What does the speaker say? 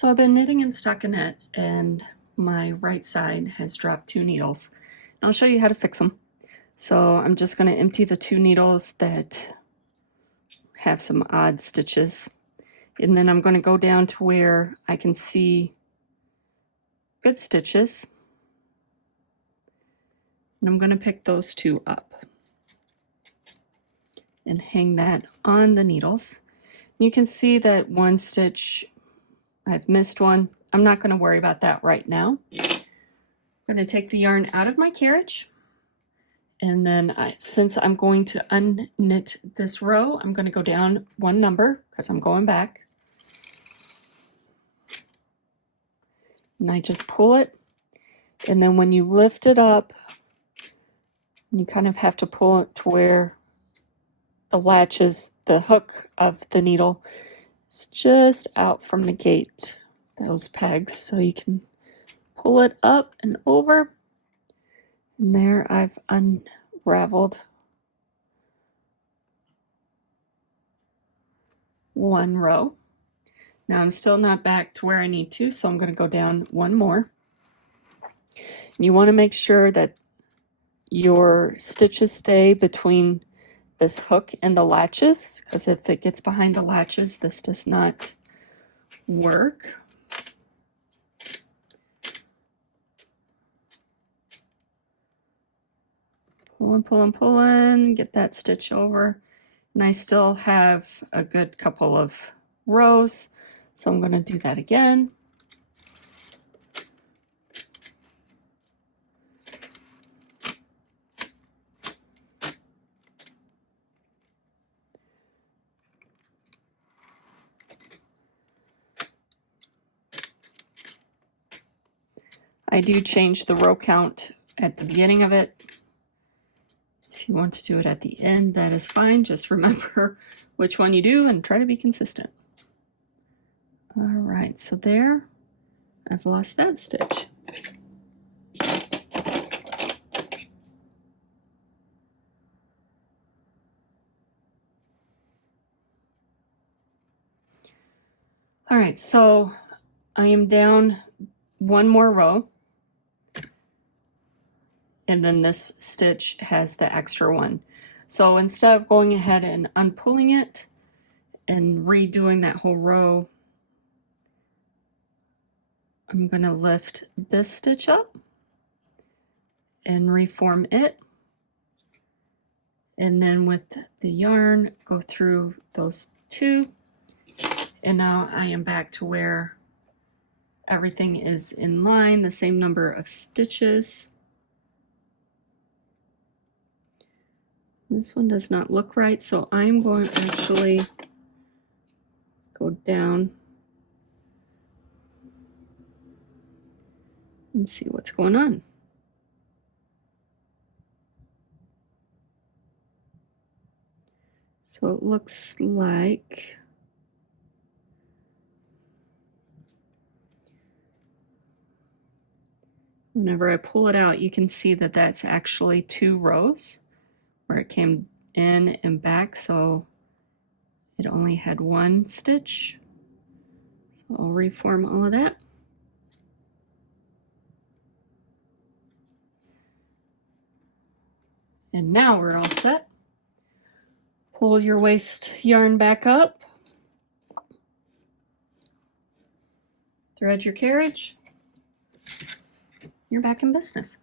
So I've been knitting in stockinette and my right side has dropped 2 needles. I'll show you how to fix them. So I'm just going to empty the 2 needles that have some odd stitches. And then I'm going to go down to where I can see good stitches. And I'm going to pick those 2 up and hang that on the needles. You can see that one stitch, I've missed one. I'm not going to worry about that right now. I'm going to take the yarn out of my carriage. And then since I'm going to unknit this row, I'm going to go down 1 number because I'm going back. And I just pull it. And then when you lift it up, you kind of have to pull it to where the latches, the hook of the needle is just out from the gate, those pegs. So you can pull it up and over. And there I've unraveled 1 row. Now I'm still not back to where I need to, so I'm going to go down 1 more. And you want to make sure that your stitches stay between this hook and the latches, because if it gets behind the latches, this does not work. Pulling, pulling, pulling, get that stitch over. And I still have a good couple of rows, so I'm going to do that again. I do change the row count at the beginning of it. If you want to do it at the end, that is fine. Just remember which one you do and try to be consistent. All right, so there, I've lost that stitch. All right, so I am down 1 more row. And then this stitch has the extra one. So instead of going ahead and unpulling it and redoing that whole row, I'm going to lift this stitch up and reform it. And then with the yarn, go through those 2. And now I am back to where everything is in line, the same number of stitches. This one does not look right, so I'm going to actually go down and see what's going on. So it looks like whenever I pull it out, you can see that that's actually 2 rows where it came in and back, so it only had 1 stitch. So I'll reform all of that. And now we're all set. Pull your waist yarn back up. Thread your carriage. You're back in business.